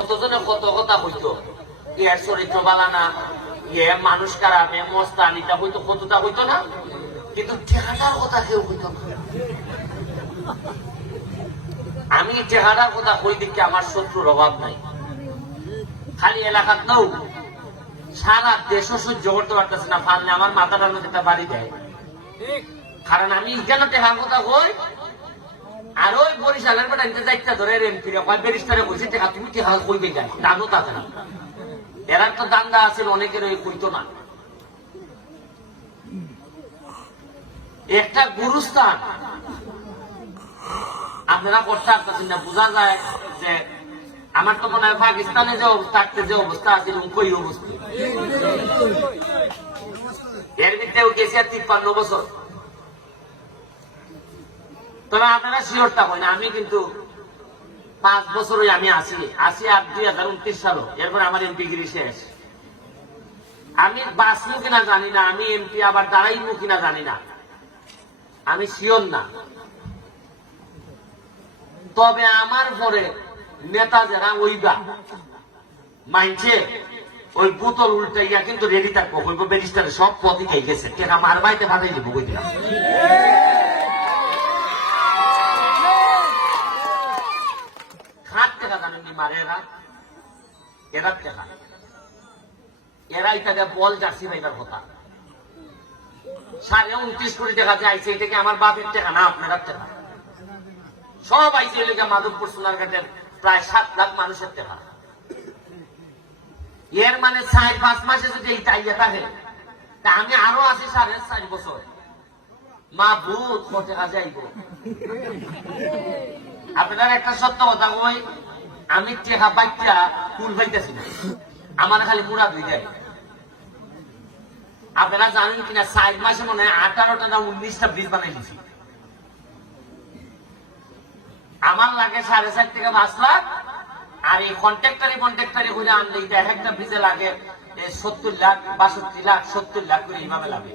কতজনে কত কথা হইতো, এর চরিত্র বালানা, এ মানুষ খারাপ, এ মস্তান, এটা হইতো, কতটা হইতো না, কিন্তু টেকাটার কথা কেউ হইতো না। আমি টেকাটার কথা কই দিকে আমার শত্রুর অভাব নাই। খালি এলাকার নৌ, সারা দেশও সহ্য করতে পারতেছে না, পারলে আমার মাথাটা নদীটা বাড়ি দেয়। কারণ আমি কেন টেকার কথা কই, আর ওই বরিশালের বেটা নিতে যাইতে ধরে এমপিরা ব্যারিস্টারে বলছে টেকা তুমি টেকা কইবে যাই, দানও তাতে না। এরা তো দান্দা আছে, অনেকের ওই কইতো না। একটা গুরুস্থান আপনারা করতে পারতেছেন না, বোঝা যায় যে আমার তো মনে হয় পাকিস্তানে যে থাকতে যে অবস্থা আছে ওই অবস্থা। এর ভিতরে উঠেছে 53 বছর। তবে আপনারা শিওরটা হয় না, আমি কিন্তু 5 বছরই আমি আসি আর 2029 সালও, এরপরে আমার এমপি গিরি শেষ। আমি বাঁচবো কিনা জানি না, আমি এমপি আবার দাঁড়াইবো কিনা জানি না, আমি শিওর না। তবে আমার পরে নেতা যারা ওইবা মানছে ওই বোতল উল্টাইয়া কিন্তু রেডি থাকবো, কইব ব্যারিস্টারে সব পথই খাই গেছে, টেকা মার বাইতে ভাড়াই দেবো কই দিলাম। খাট টাকা জানেন কি মারে এরা, এরা টাকা, এরা এটাকে বল জার্সি ভাইবার কথা। 29.5 কোটি টাকা যে আইছে, এটা কি আমার বাপের টাকা না আপনার টাকা? সব আইছে এলাকা মাধবপুর সোনারঘাটের প্রায় 7 লাখ মানুষের টাকা। এর মানে 4-5 মাসে যদি এইটা ইয়ে থাকে, তা আমি আরো আছি 4.5 বছর, মা ভূত টাকা যাইব। আপনার একটা সত্য কথা কই, আমি টেকা বাইকটা কুল পাইতেছি না, আমার খালি মুড়া ধুই যায়। আপনারা জানেন কিনা 4 মাসে মনে হয় 18টা না 19টা ব্রিজ বানাই দিছি। আমার লাগে 4.5 থেকে 5 লাখ, আর এই কন্ট্রাক্টারি করে আনলে এটা এক একটা ব্রিজে লাগে 70 লাখ, 62 লাখ, 70 লাখ করে এইভাবে লাগে।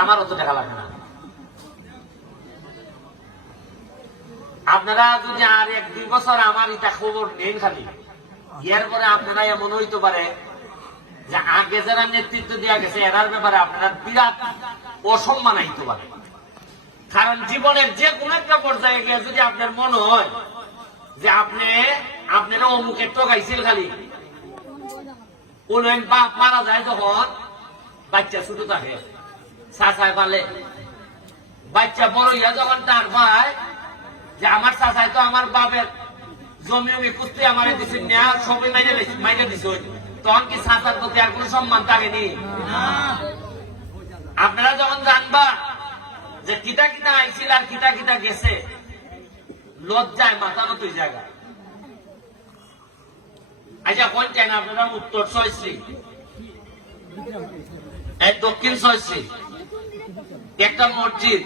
আমার অত টাকা লাগে না। আপনারা যদি আর 1-2 বছর আমার এটা খবর নেন খালি, এরপরে আপনারা এমন হইতে পারে যে আগে যারা নেতৃত্ব দেওয়া গেছে এরার ব্যাপারে আপনারা বিরাট অসম্মান আইতে পারে। কারণ জীবনের যে কোন একটা পর্যায়ে গিয়ে যদি আপনার মনে হয় যে আপনারা অমুকের ঠকাইছিল, খালি কোন বাপ মারা যায় যখন বাচ্চা ছোট থাকে, চাচায় পালে, বাচ্চা বড় হইয়া যখন টার পায় যে আমার চাচাই তো আমার বাপের জমি পুষতে আমার দিচ্ছে না, সবাই মাইনে দিছে, তখন কি চাচার প্রতি আর কোন সম্মান থাকেনি? আপনারা যখন জানবা যে কিতা কিতা আইছিল আর কিতা কিতা গেছে, লজ্জায় মাথা নত জায়গা। আচ্ছা কোন চাই না আপনারা উত্তর 6শ্রী, দক্ষিণ 6শ্রী একটা মসজিদ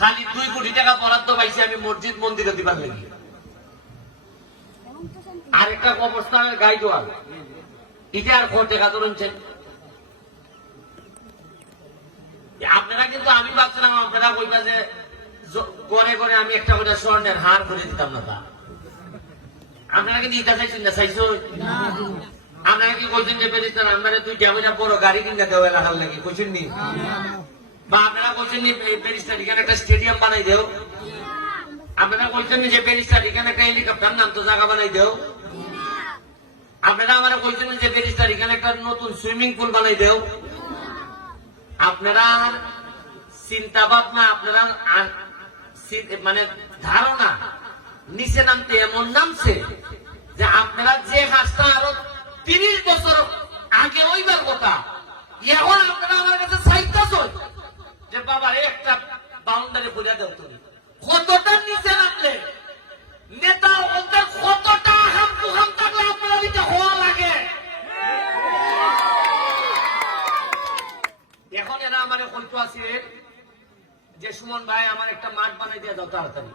খালি 2 কোটি টাকা বরাদ্দ পাইছি আমি মসজিদ মন্দিরে দিবার লাগি। আর একটা কবরস্থানের গাইডওয়াল, এটা আর কোন টাকা ধরছেন আপনারা? কিন্তু আমি ভাবছিলাম আপনারা কইবা যে করে করে আমি একটা করে স্বর্ণের হার করে দিতাম না, তা আপনারা কিন্তু ইটা চাইছেন না, চাইছো? আপনারা কি কইছেন যে বেরিস্টার আমরা 2টা করে বড় গাড়ি কিনে দেওয়া এলাকার লাগে, কইছেন নি? বা আপনারা কইছেন নি বেরিস্টার এখানে একটা স্টেডিয়াম বানাই দেও? আপনারা কইছেন নি যে বেরিস্টার এখানে একটা হেলিকপ্টার নামতো জায়গা বানাই দেও? আপনারা আমার কইছেন যে বেরিস্টার এখানে একটা নতুন সুইমিং পুল বানাই দেও? আপনারা চিন্তা ভাবনা, আপনারা মানে ধারণা নিচে নামতে এমন নামছে যে আপনারা যে কাজটা আরো 30 বছর আগে ওইবার কথা, এখন আপনারা আমার কাছে চাইতেছেন যে বাবার একটা বাউন্ডারি বুঝা দেও। তুমি কতটা নিচে নামলে নেতা ওদের কতটা হাম থাকলে আপনারা এটা হওয়া লাগে। এখন এরা আমার কইতো আছে যে সুমন ভাই আমার একটা মাঠ বানাই দিয়ে যাও, তাড়াতাড়ি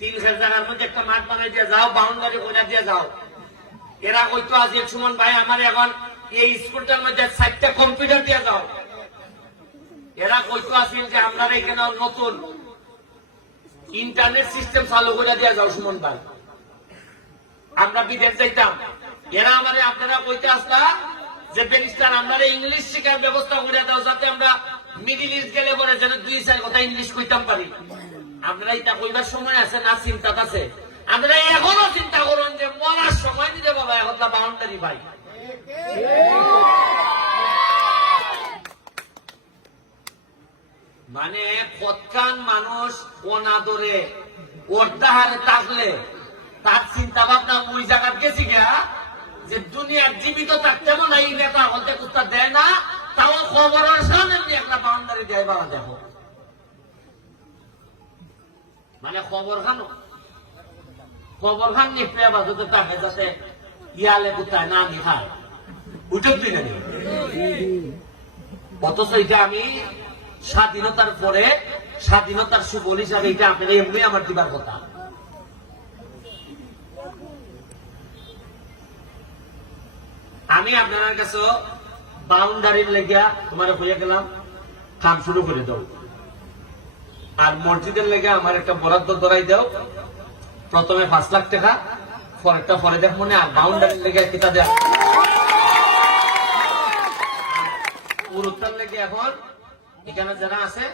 3 জায়গার মধ্যে একটা মাঠ বানাই দিয়ে যাও, বাউন্ডারি করে দিয়ে যাও। এরা কইতো আছে সুমন ভাই আমার এখন এই স্কুলটার মধ্যে 4টা কম্পিউটার দিয়ে যাও। এরা কইতো আছে যে আমরা এখানে নতুন ইন্টারনেট সিস্টেম চালু করে দিয়া যাও সুমন ভাই। আমরা বিদেশ যাইতাম, এরা আমাদের আপনারা কইতে আসলা যে ব্যারিস্টার আমরা ইংলিশ শেখার ব্যবস্থা করে দাও, যাতে আমরা মিডিল ইস্ট গেলে পরে যেন 2-4 কথা ইংলিশ কইতাম পারি। আপনারা এটা কইবার সময় আছে না চিন্তা আছে? আপনারা এখনো চিন্তা করুন যে মরার সময় দিতে বাবা এখন না বাউন্ডারি ভাই। মানে কতখান মানুষ অনাদরে অর্ধাহারে থাকলে তার চিন্তা ভাবনা ওই জায়গায় গেছি গা যে দুনিয়ার জীবিত থাকতে মনে এই নেতা হতে কুস্তা দেয় না, তাও খবরের সামনে একটা বাউন্ডারি দেয় বাবা। দেখো মানে খবর খান নিপে বাজতে থাকে যাতে ইয়ালে কোথায় না নিহার উঠে না। অথচ এটা আমি স্বাধীনতার পরে স্বাধীনতার সুফল হিসাবে এটা আপনার এমনি আমার দিবার কথা। আমি আপনার কাছে বাউন্ডারির লেগিয়া তোমার হইয়া গেলাম কাম শুরু করে দাও, আর মসজিদের লেগে আমার একটা বরাদ্দ ধরাই দাও, প্রথমে 5 লাখ টাকা, পরেরটা পরে দেখ মনে, আর বাউন্ডারির লেগে কিতা দেয় পুরুত্তার লেগে এখন এখানে যারা আছে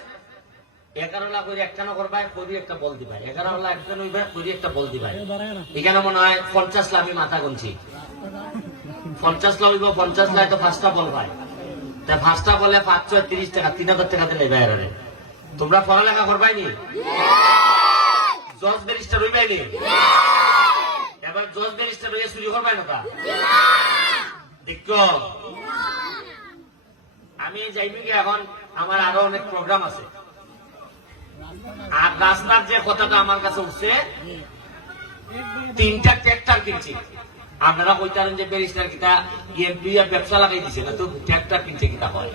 11 লাখ করে একখানা করবাই করি একটা বল দিবাই, 11 লাখ একজন হইবে করি একটা বল দিবাই। এখানে মনে হয় 50 লাখ আমি মাথা গুনছি, 50 লাখ হইব, 50 লাখ তো 5টা বল ভাই, তা 5টা বলে 530 টাকা, 3000 টাকা দিলে বাইরে। তোমরা পড়ালেখা করবাই নি? জজ ব্যারিস্টার হইবাই নি? এবার জজ ব্যারিস্টার হইয়া চুরি করবাই না? দেখো আমি যাইবি কি এখন, আমার আরো অনেক প্রোগ্রাম আছে। আর রাস্তার যে কথাটা আমার কাছে উঠছে, 3টা ট্রাক্টর কিনছি। আপনারা কইতারেন যে ব্যারিস্টার কিতা এমপি ব্যবসা লাগাই দিছে না, তো ট্রাক্টর কিনছে কিতা হয়?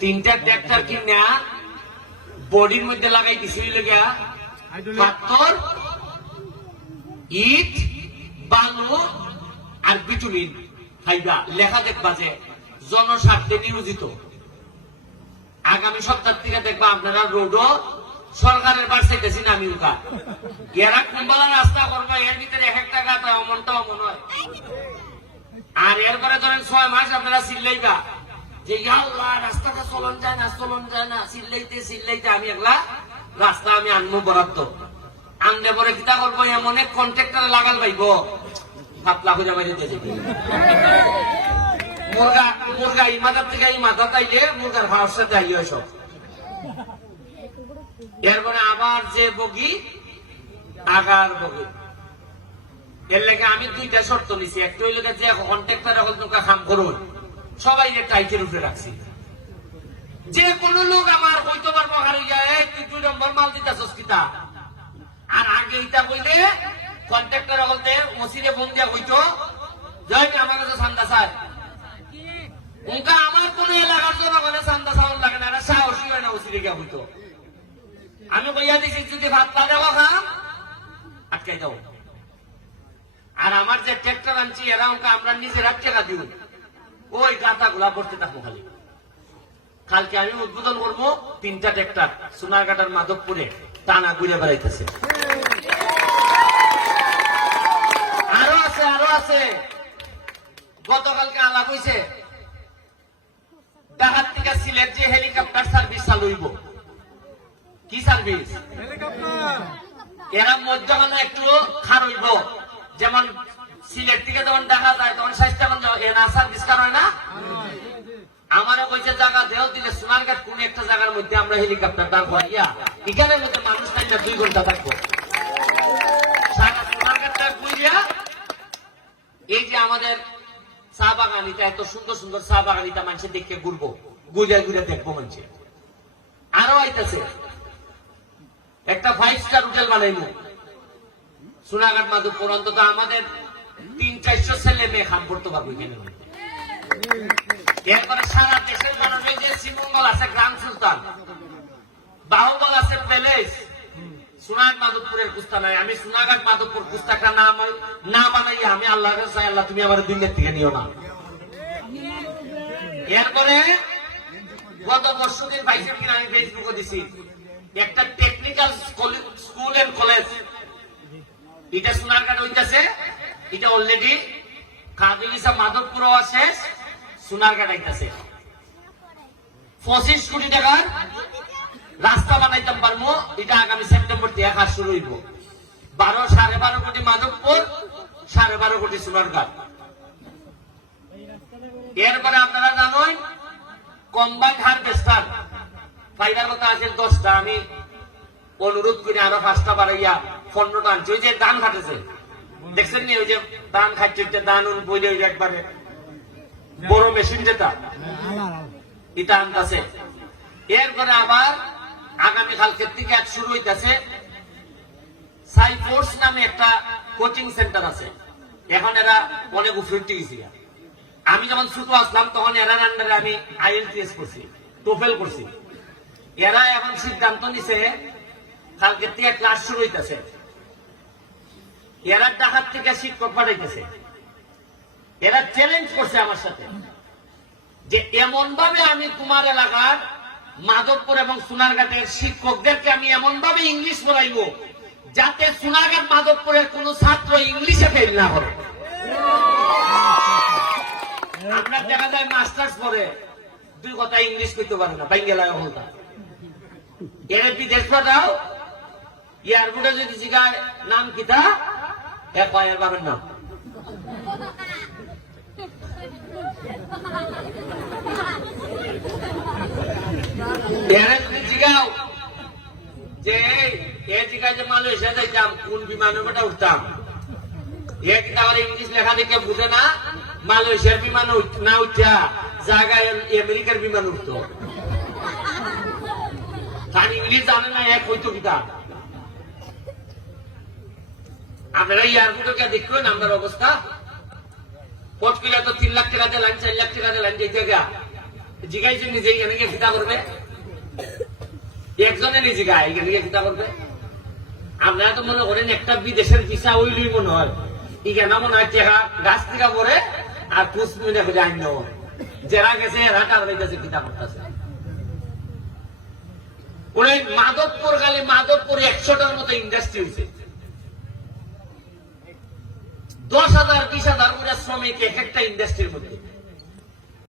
3টা ট্রাক্টর কিনা বডির মধ্যে লাগাই দিছে লেগা পাথর, ইট, বালু আর বিটুলিন খাইবা, লেখা দেখবা যে জনস্বার্থে নিয়োজিত। আগামী সপ্তাহ থেকে দেখবা আপনারা রোডও সরকারের বার চাইতেছি না আমি উকা এরা কুম্বালা রাস্তা করবা, এর ভিতরে 1 টাকা অমনটাও মনে হয়। আর এরপরে ধরেন 6 মাস আপনারা চিল্লাইবা যে আল্লাহ রাস্তাটা চলন যায় না, চিল্লাইতে আমি একলা রাস্তা আমি আনবো বরাদ্দ আনলে পরে কিতা করবো, এমন এক কন্ট্রাক্টরে লাগাল পাইব 7 লাখ হয়ে বাইরে দিয়ে যাবে। মুরগা ইমাদার থেকে ইমাদা তাইলে মুরগার ভাড়ার সাথে আইলে সব। এরপরে আবার যে বগি আগার বগি, এর লেগে আমি 2টা শর্ত নিছি। একটা হইল যে কন্ট্রাক্টর হল তোমরা কাম করুন, সবাই টাইটের উপরে রাখছি। যে কোনো লোক আমার হইতে পারবো তুই 2 নম্বর মাল দিতাছস কিতা, আর আগে এটা কইলে কন্ট্রাক্টর হলতে ওসিরে ফোন দিয়া হইতো জয় আমার কাছে চান্দা চায়, উনকা আমার কোন এলাকার জনগণের চান্দা চাউল লাগে না, সাহসী হয় না ওসিরে গিয়া হইতো। আমি কইয়া দিছি যদি ভাত দেব খাম আটকাই দাও। আর আমার যে ট্রাক্টর আনছি এরা উনকা আমরা নিজেরা টাকা দিব, ওই গাতা গুলা করতে থাকবো খালি। কালকে আমি উদ্বোধন করবো 3টা ট্রাক্টর সোনারঘাটার মাধবপুরে টানা ঘুরে বেড়াইতেছে। আরো আছে গতকালকে আলাপ হয়েছে ঢাকার থেকে সিলেট যে হেলিকপ্টার সার্ভিস চালু হইব। কি সার্ভিস? এরা মধ্যখানে একটু খার হইব, যেমন সিলেট থেকে যখন ঢাকা যায় তখন 60 টাকা এনার সার্ভিস কার হয় না। আমারও কইছে জায়গা দেও দিলে সোনারঘাট কোন একটা জায়গার মধ্যে আমরা হেলিকপ্টার দাঁড় করাইয়া এখানের মধ্যে মানুষ নাই না 2 ঘন্টা থাকবো সারা সোনারঘাটটা ঘুরিয়া। এই যে আমাদের চা বাগানিটা এত সুন্দর সুন্দর চা বাগানিটা মানুষের দেখে ঘুরবো, ঘুরে ঘুরে দেখবো মানুষে। আরো আইতেছে একটা 5 স্টার হোটেল বানাইবো সোনারঘাট মাধবপুর, অন্তত আমাদের 300-400 ছেলে মেয়ে খাম করতে পারবো এখানে। এরপরে সারা দেশের মানুষের যে শ্রীমঙ্গল আছে গ্রাম সুলতান, বাহুবল আছে প্যালেস, সোনারঘাট মাধবপুরের কুস্তা নাই। আমি সোনারঘাট মাধবপুর কুস্তাটা না বানাই আমি আল্লাহ চাই, আল্লাহ তুমি আমার দুনিয়ার থেকে নিও না। এরপরে গত 10 দিন 22 দিন আমি ফেসবুকে দিছি একটা টেকনিক্যাল স্কুল এন্ড কলেজ এটা সোনারঘাট হইতেছে, এটা অলরেডি কাজলিসা মাধবপুরও আছে, সোনারঘাট আইতেছে। 25 কোটি টাকার রাস্তা বানাইতাম পারবো, এটা আগামী সেপ্টেম্বর থেকে কাজ শুরু হইব। 12.5 কোটি মাধবপুর, 12.5 কোটি সোনারঘাট। এরপরে আপনারা জানেন কম্বাইন্ড হারভেস্টার ফাইবার কথা আছে 10টা, আমি অনুরোধ করি আরো 5টা বাড়াইয়া 15টা আনছি। ওই যে ধান খাটেছে দেখছেন নি, ওই যে ধান খাচ্ছে ধান বইলে ওই একবারে বড় মেশিন যেটা এটা আনতেছে। এরপরে আবার আগামীকালকে থেকে এক শুরু হইতেছে সাইফোর্স নামে একটা কোচিং সেন্টার আছে। এখন এরা অনেক উপরে গেছি। আমি যখন ছোট আসলাম তখন এরার আন্ডারে আমি IELTS করছি, টোফেল করছি। এরা এখন সিদ্ধান্ত নিছে কালকে থেকে ক্লাস শুরু হইতেছে। এরা ঢাকার থেকে শিক্ষক পাঠাইতেছে। এরা চ্যালেঞ্জ করছে আমার সাথে যে এমন ভাবে আমি তোমার এলাকার মাধবপুর এবং সোনারঘাটের শিক্ষকদেরকে আমি এমন ভাবে ইংলিশ পড়াইব যাতে সোনারঘাট মাধবপুরের কোন ছাত্র ইংলিশে ফেল না করে। আপনার দেখা যায় মাস্টার্স পরে 2 কথা ইংলিশ কইতে পারে না, বাঙ্গালায় হলতা। এর বিদেশ পাঠাও, এয়ারপোর্টে যদি জিগায় নাম কিতা, এক পায়ের বাবার নাম। জিগাও যে জিগায় যে মালয়েশিয়া যাইতাম কোন বিমানে ওটা উঠতাম, আমার ইংলিশ লেখা দেখে বুঝে না, মালয়েশিয়ার বিমান না উঠা জায়গায় আমেরিকার বিমান উঠতো। কারণ ইংলিশ জানে না, এক হইতো কিতা। আপনারা এয়ারপোর্টে দেখবেন আমার অবস্থা, পটকিলা তো 3 লাখ টাকা দিয়ে লাইন, 4 লাখ টাকা দিয়ে লাইন যেতে গা জিগাইছে নিজে এখানে গিয়ে ফিতা করবে, একজনে নিজে গায়ে এখানে গিয়ে ফিতা করবে। আপনারা তো মনে করেন একটা বিদেশের ভিসা ওইলই মনে হয়, এখানে মনে হয় টেকা গাছ থেকে পরে আর 5 মিনিট করে আইন নেওয়া, যারা গেছে এরা টাকা পাইতেছে ফিতা করতেছে। ওই মাধবপুর খালি মাধবপুর 100টার মতো ইন্ডাস্ট্রি হয়েছে, 10,000 20,000 করে শ্রমিক এক একটা ইন্ডাস্ট্রির মধ্যে।